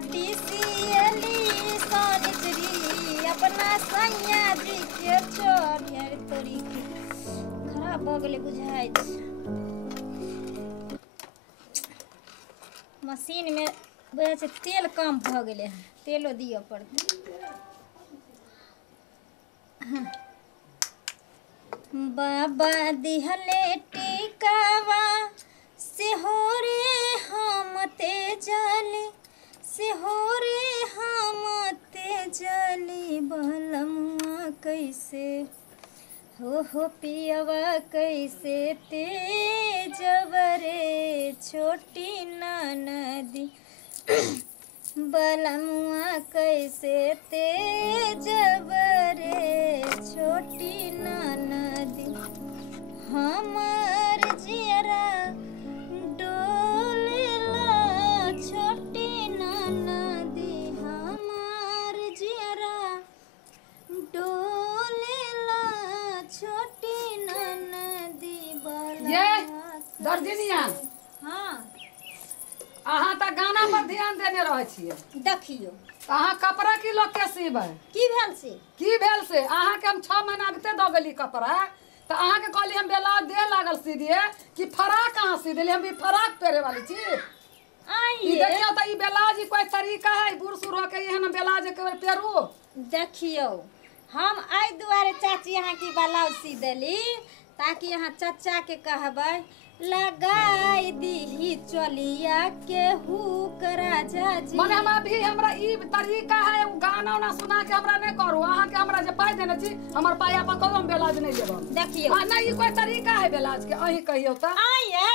बड़ी सियली सोनिचरी अपना सैया जी के छोड़ यार तोरी की खराब हो गेले बुझाइ छै। मशीन में बुझाइ छै तेल कम भ गेले, तेलो दियो पड़तै। बाबा दिहले टिकावा सेहो रे हम तेजली, सेहो रे हम तेजली बलमुआ कैसे हो पियवा कैसे तेजब रे छोटी ननदी बलमुआ कैसे तेजब रे छोटी ननदी हमर जियरा डोलेला छोटी ननदी हमर जियरा डोलेला छोटी ननदी बलमुआ दर्जनिया हाँ अहाँ त गाना पर ध्यान देने रहे छियै। देखियो अहाँ कपड़ा की लोग के सीबै की भेल से अहाँ के हम 6 महीना के द गेली कपड़ा त अहाँ के कहली हम ब्लाउज दे लागल सी दिए कि फराक कहाँ सी देली, हम भी फराक पहरे वाली छी। ई देखियो त ई ब्लाउज ई कोई तरीका है बूढ़ सूढ़ हो के एहन ब्लाउज के पेरू। देखियो हम आई दुआरे चाची यहाँ की ब्लाउज सी देली ताकि यहाँ चाचा के कहबै लगाई दी चलिया के हुक राजा जी। माने हम अभी हमरा ई तरीका है गाना ना सुना के हमरा नहीं करू। अहाँ के हमरा जे पाई देने छी हमर पाया पर कदम ब्लाउज नहीं देब। देखियो आ नहीं ई कोई तरीका है ब्लाउज के अही कहियो त आइए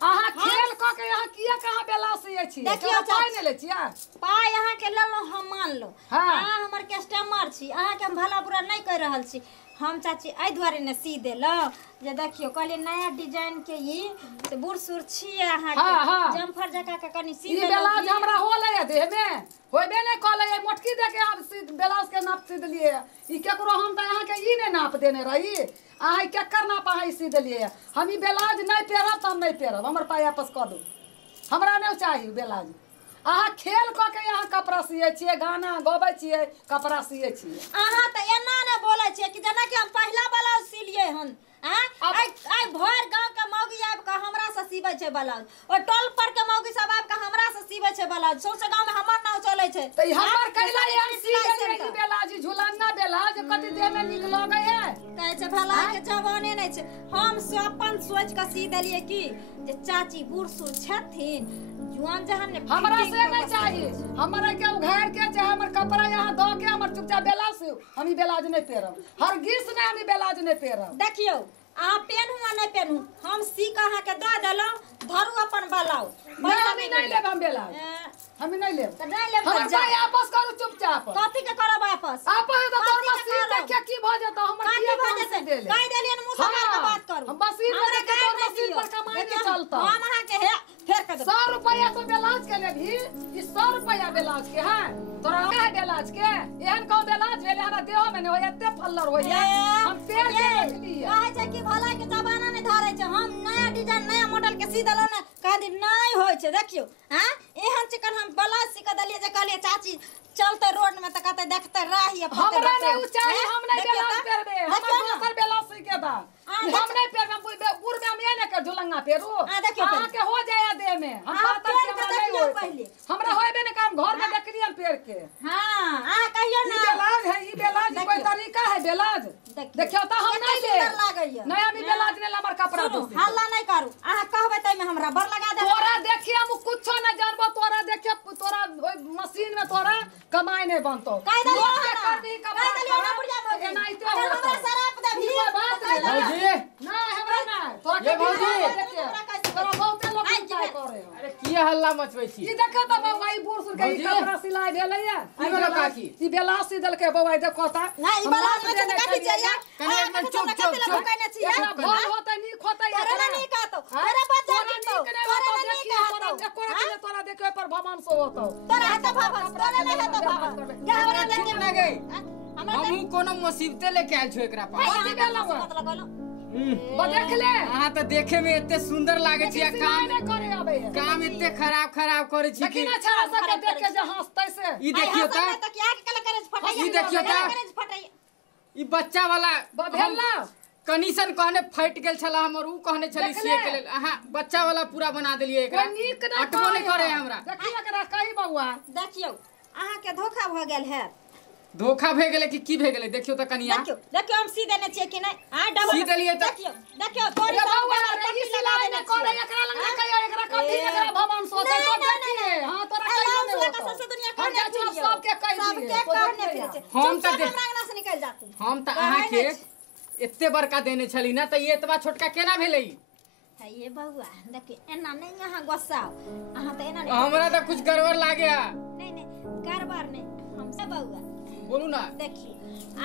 अहाँ खेल क के अहाँ किया कहाँ ब्लाउज सियै छी। देखियो पाई नहीं ले छियै पाई अहाँ के ले लो हम मान लो। हाँ। अहाँ हमर कस्टमर छी, अहाँ के हम भला बुरा नहीं कह रहल छी। हम चाची आई दुआरे ने सी देलो जे देखियो कहले नया डिजाइन के ई त बूढ़ सूढ़ छियै अहाँ के। हाँ, हाँ। जमफर जका के कनी सी ई देलो ब्लाउज हमरा होले है देह में होबे नहीं कहले है मोटकी दे के आप ब्लाउज के नाप सी देलिए। ई केकरो हम त अहाँ के ई ने नाप देने रही अहाँ केकर नाप अहाँ सी देलिए। हम ई ब्लाउज नहीं पेरब त हम नहीं पेरब, हमर पाया पस क दो हमरा नहीं चाहिए ब्लाउज। अहाँ खेल क के यहाँ कपड़ा सियै छियै, गाना गबै छियै, कपड़ा सियै छियै। अहाँ त एना ने बोलै छियै कि जेना कि हम पहला ब्लाउज सिलियै हन। आई भर गांव के मौगी आब के हमरा से सीबै छै ब्लाउज, और टोल पर के मौगी सब आब के हमरा से सीबै छै ब्लाउज। सौसे गांव में हमर नाम चलै छै त ई हमर कैला हम सी देलिए ई ब्लाउज झुलंगा ब्लाउज कति देह में निक लगे है। कहै छै भला के जवाने नहीं छै। हम अपन सोच के सी देलिए कि जे चाची बूढ़ सूढ़ छथिन जुआन जहान ने हमरा से नहीं चाहिए। हमरा के उघार के चाहे हमर कपड़ा यहाँ दो के हमर चुपचाप ब्लाउज सियो। हम ई ब्लाउज नहीं पेरब, हरगिज ने हम ई ब्लाउज नहीं पेरब। देखियो अहाँ पेनहू आ नहीं पेनहू हम सी के अहाँ के दे देलो धरू अपन ब्लाउज। हम नहीं लेब हम ब्लाउज, हम नहीं लेब। त नहीं लेब हमर पाई वापस करू चुपचाप। कथी के करब वापस? आपस तो तोर मशीन देख के की भ जतो हमर किया काम से देले। कह देलियन मुंह से मार के बात करू। हम मशीन में देख के तोर मशीन पर कमाई नहीं चलता। हम अहाँ के है फेर कर दे 100 रुपया तो ब्लाउज के लेभी ई 100 रुपया ब्लाउज के है तोरा है ब्लाउज के एहन को ब्लाउज भेले हमरा देहो में नहीं हो एते फल्लर हो जा। हम पेड़ के रख लिए कहे छै कि भला के जमाना नहीं धरे छै। हम नया डिजाइन नया मॉडल के सी देलो ने कह दी नहीं होय छै। देखियो हां एहन चिकन हम ब्लाउज सी के देलिए जे कहलिए चाची चलते रोड में त कहते देखते राही हमरा नहीं चाहिए। हम नहीं ब्लाउज पेरबे, हम दोसर ब्लाउज सी के दा हम नहीं पेरबे। बुढ़ में हम ये ने कर झुलंगा पेरू अहाँ के हो जाए देह में। हम पातर के हमरा नहीं हो पहले हमरा होबे ने काम घर में देखलिए पेड़ के। हां आ कहियो ना ब्लाउज है ई ब्लाउज कोई तरीका है ब्लाउज। देखियो त हम नहीं ले नया भी ब्लाउज ने हमर कपड़ा दो हल्ला नहीं करू। अहाँ कहबे तै में हमरा बर लगा दे। तोरा देखिए हम कुछो नहीं जानबो। तोरा देखिए तोरा मशीन में तोरा कमाई नहीं बनतो। कह देलियो कर दी कपड़ा ना बुढ़िया मौगी नहीं तो हमरा शराब दे भी बात भौजी नहीं हमरा नहीं तोरा ये भौजी तोरा बहुते लोग काय करे। अरे किया हल्ला मचबै छी। ई देखो त बौआई बूढ़ सुर के ई कपड़ा सिलाई भेलै है। ई वाला काकी ई ब्लाउज सी देल के बौआई देखो त नहीं ब्लाउज में तो काटी चाहिए। कने एक मिनट चुप चुप चुप कहने छियै घर होतै नी खोतै तोरा नहीं कहतो तेरा बच्चा तोरा नहीं कहतो तोरा तोरा देखो पर भवन सो होतो तोरा हाथ भवन तोरा नहीं हाथ भवन गहरा देख चुप ना गई। हमरा हमहू कोनो मुसीबते लेके आइल छु एकरा पास। कथी भेल मतलब बोलो देख ले अहाँ तो देखे में इतने सुंदर लागे छी, काम नहीं करे आबे है काम इतने खराब करे छी कि लेकिन अच्छा सके देख के जे हंसते से ई देखियो त ई देखियो त फटाई ई बच्चा वाला भेल ना कनीसन कहने फट गेल छला हमर ऊ कहने छली से के लेल अहाँ बच्चा वाला पूरा बना देलिए एकरा नीक ना अटबो नहीं करे हमरा। देखिए एकरा कही बउआ देखियो अहाँ के धोखा भ गेल है। धोखा भे गेले कि की भे गेले देखियो त कनिया देखियो हम सी देने छिए कि नहीं। हां डबल सी देलिए त देखियो तोरी बउआ रे सिलाई न करे एकरा लंग ना कहियो एकरा कथि एकरा भवन सोचे तो देखिए हां तोरा कहियो नहीं होता सबसे दुनिया हम जा सब के कह दिए सबके कहने फिरे हम त अंगना से निकल जाते हम त अहाँ के एते बड़का देने छली ना त ये एतबा छोटका केना भेलै है ये बउआ देखिए एना नहीं यहाँ गुस्साओ अहाँ तो एना नहीं हमरा त कुछ गड़बड़ लागे नहीं कारबार नहीं हम सब बउआ बोलू ना देखिए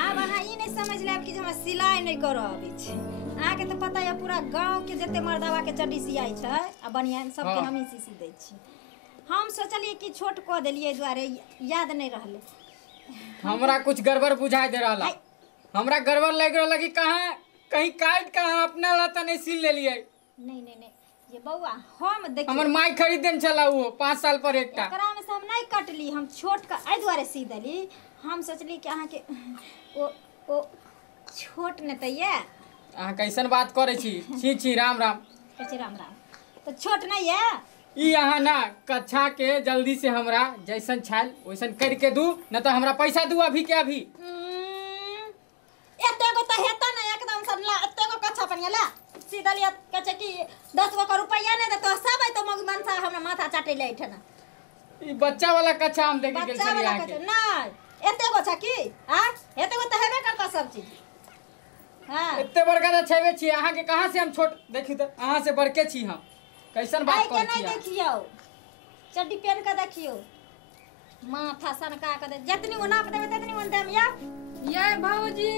अब अहाँ ई नहीं समझ लेब कि हमरा सिलाई नहीं कर आबै छै। अहाँ के तो पता है पूरा गांव के जते मर्दवा के चड्डी सियाई छै आ बनियान सब के हम ही सी दै छी। हम सोचलिए कि छोट क देलिए द्वारे याद नहीं रहले हमरा कुछ गड़बड़ बुझाई दे रहला हमरा गड़बड़ लग रहला कि कहां कहीं काट कहां अपना ला त नहीं सिल लेलिए। नहीं ये बउआ हम देखिए हमर माई खरीद देन छला वो 5 साल पर एकटा एकरा में से हम नहीं कटली हम छोट का आई द्वारे सी देली। हम सोचली कि अहाँ के ओ छोट ने त ये अहाँ कैसन बात करे छी छी राम राम राम तो छोट नहीं है ई अहाँ ना कच्छा के जल्दी से हमरा जैसन छाल वैसन करके दू न तो हमरा पैसा दू अभी के अभी एते गो त हेता ना एकदम सब ला एते गो कच्छा पनिया ला सीधा लिया कचे कि 10 गो रुपया नहीं दे तो सब है तो मग मनसा हमरा माथा चाटे ले ठना ई बच्चा वाला कच्छा हम देखे गेल छली बच्चा आके वाला नहीं एते गो छ की हां एते गो त हेबे करता सब चीज। हां एते बड़का त छेबे छी अहाँ के कहां से हम छोट देखियो त अहाँ से बड़के छी हम कैसन बात आई के कर छी नहीं देखियो चड्डी पहन के देखियो माथा सनका के दे जितनी वो नाप देबे ततनी वो देम या ये भौजी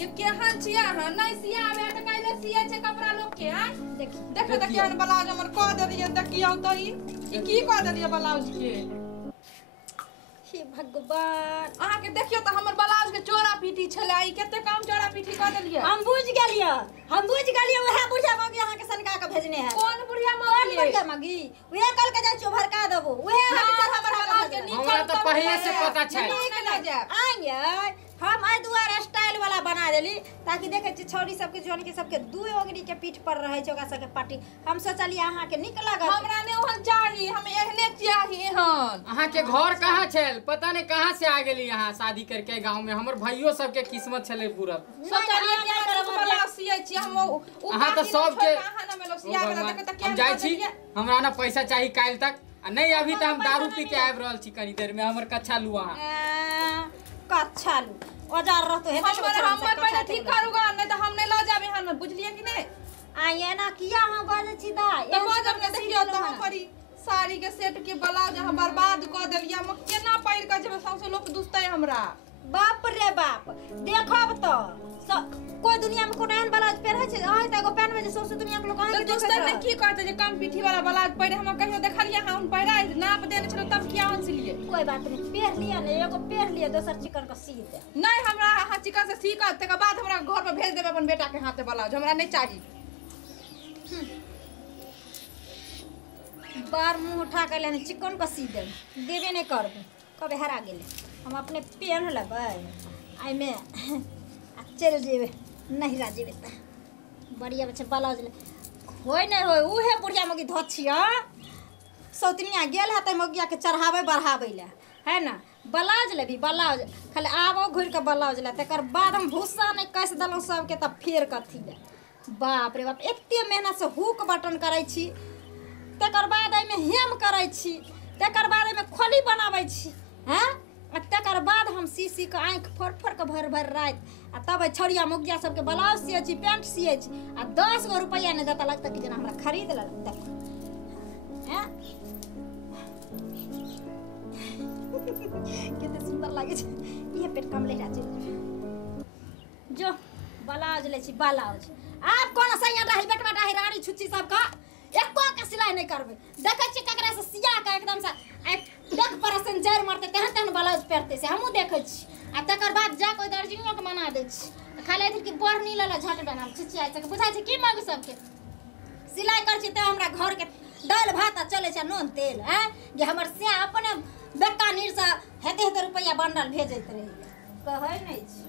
ये केहन छिया ह नहीं सिया आवे त काइले सिया छे कपड़ा लोग के आ देखी देखियो ब्लाउज हमर क देलिए देखियो त ई की क देलिए ब्लाउज के हे भगवान अहाँ के देखियो त हमर ब्लाउज के चोरा पीठी छले ई केते कम चोरा पीठी क देलिए। हम बुझ गेलिए वह बुढ़िया मगी अहाँ के सनका के भेजने है। कौन बुढ़िया कौन मौगी बुढ़िया मगी वह कल के जाय भड़का देबो वह हमर ब्लाउज के हमरा तो पहले से पता छै निकल ना जाए आइए हम आई दुआर स्टाइल वाला बना देली ताकि देखे छी छौरी सब के जोन के सब के दू ओगरी के पीठ पर रहे छै ओका सब के पार्टी हम सोचलिए अहाँ के निक लागत हमरा ने ओहन चाही हम एहने चाही एहन। अहाँ के घर कहाँ छल पता नहीं कहाँ से आ गेली यहाँ शादी करके गांव में हमर भाइयों सब के किस्मत छले बुरा सोचलिए क्या करब ब्लाउज सियै छी हम अहाँ तो सब के अहाँ न मेलो सिया गेल देख त हम जाय छी हमरा ना पैसा चाहिए काल तक आ नहीं अभी तो हम दारू पी के आब रहल छी कनी देर में हमर कच्छा लू अहाँ कच्छा लू औजार रहतो है हमर पहले ठीक करूगा नहीं तो हम नहीं ला जाबे हन बुझलिए कि नहीं आइए ना किया हम बाजे छी दा तो बाज हमने देखियो तो हमरी साड़ी के सेट के ब्लाउज हम बर्बाद क देलिए हम केना पहिर के जेबे सबसे लोग दुसतै हमरा बाप रे बाप देखब तो कोई दुनिया में कोनो एहन ब्लाउज पहनै छै आइ त एगो पहनबे जे सबसे दुनिया के लोग अहाँ के दुसतै में की कहते जे कम पीठी वाला ब्लाउज पहिरे हम कहियो देखलिए हम पहिरा नाप देने छलो तब किया हम सिलिए कोई बात नहीं पहन लिया ने एगो पहन लिया दोसर चिकन का सी दे नहीं हमरा अहाँ चिकन से सीख तक बाद हमरा घर में भेज देबे अपन बेटा के हाथे ब्लाउज हमरा नहीं चाहिए। बार मुंह उठा के लेने चिकन का सी दे देबे नहीं करबे कबे हरा गेले हम अपने पहन लेबै आई में आ चल जेबे नहीं रा जेबे त बढ़िया बच्चा ब्लाउज ले होय नहीं होय उहे बुढ़िया मगी धछिया सौतनिया गेल है त मगिया के चढ़ावे बढ़ावे ले है ना ब्लाउज लेबी ब्लाउज खाली आबो घुर के ब्लाउज ले तकर बाद हम भूसा नहीं कस देलौ सब के त फेर कथी ले बाप रे बाप एते मेहनत से हुक बटन करै छी तकर बाद एमे हेम करै छी तकर बाद एमे खोली बनाबै छी हैं तकर बाद हम सी के आँख फोड़ के भर रात आ तब छौरिया मुगिया सबके ब्लाउज सियै छी पैंट सियै छी आ 10 गो रुपया नहीं देता लगता कि जना हमरा खरीद ले तक हैं कितने सुंदर लागे छै ये पेट कम ले जा जो ब्लाउज ले छी ब्लाउज आप कोन सैया रही बेटवा रही रानी छुच्ची सबका एको के सिलाई नहीं करबे देखे छी ककरा से सिया के एकदम से देख परसन जर मारते तेहन ब्लाउज पहनते से हमहू देखे छी आ तकर बाद जा कोई दर्जिनियो के मना दे छी खाले दिन की बोर नहीं लला झट बना चिचिया से बुझाय छै की मांग सबके सिलाई कर छी त हमरा घर के दाल भात आ चले छै नून तेल हैं जे हमर से अपने बेका नीर से हेते रुपया बंडल भेजैत रही कहै नहीं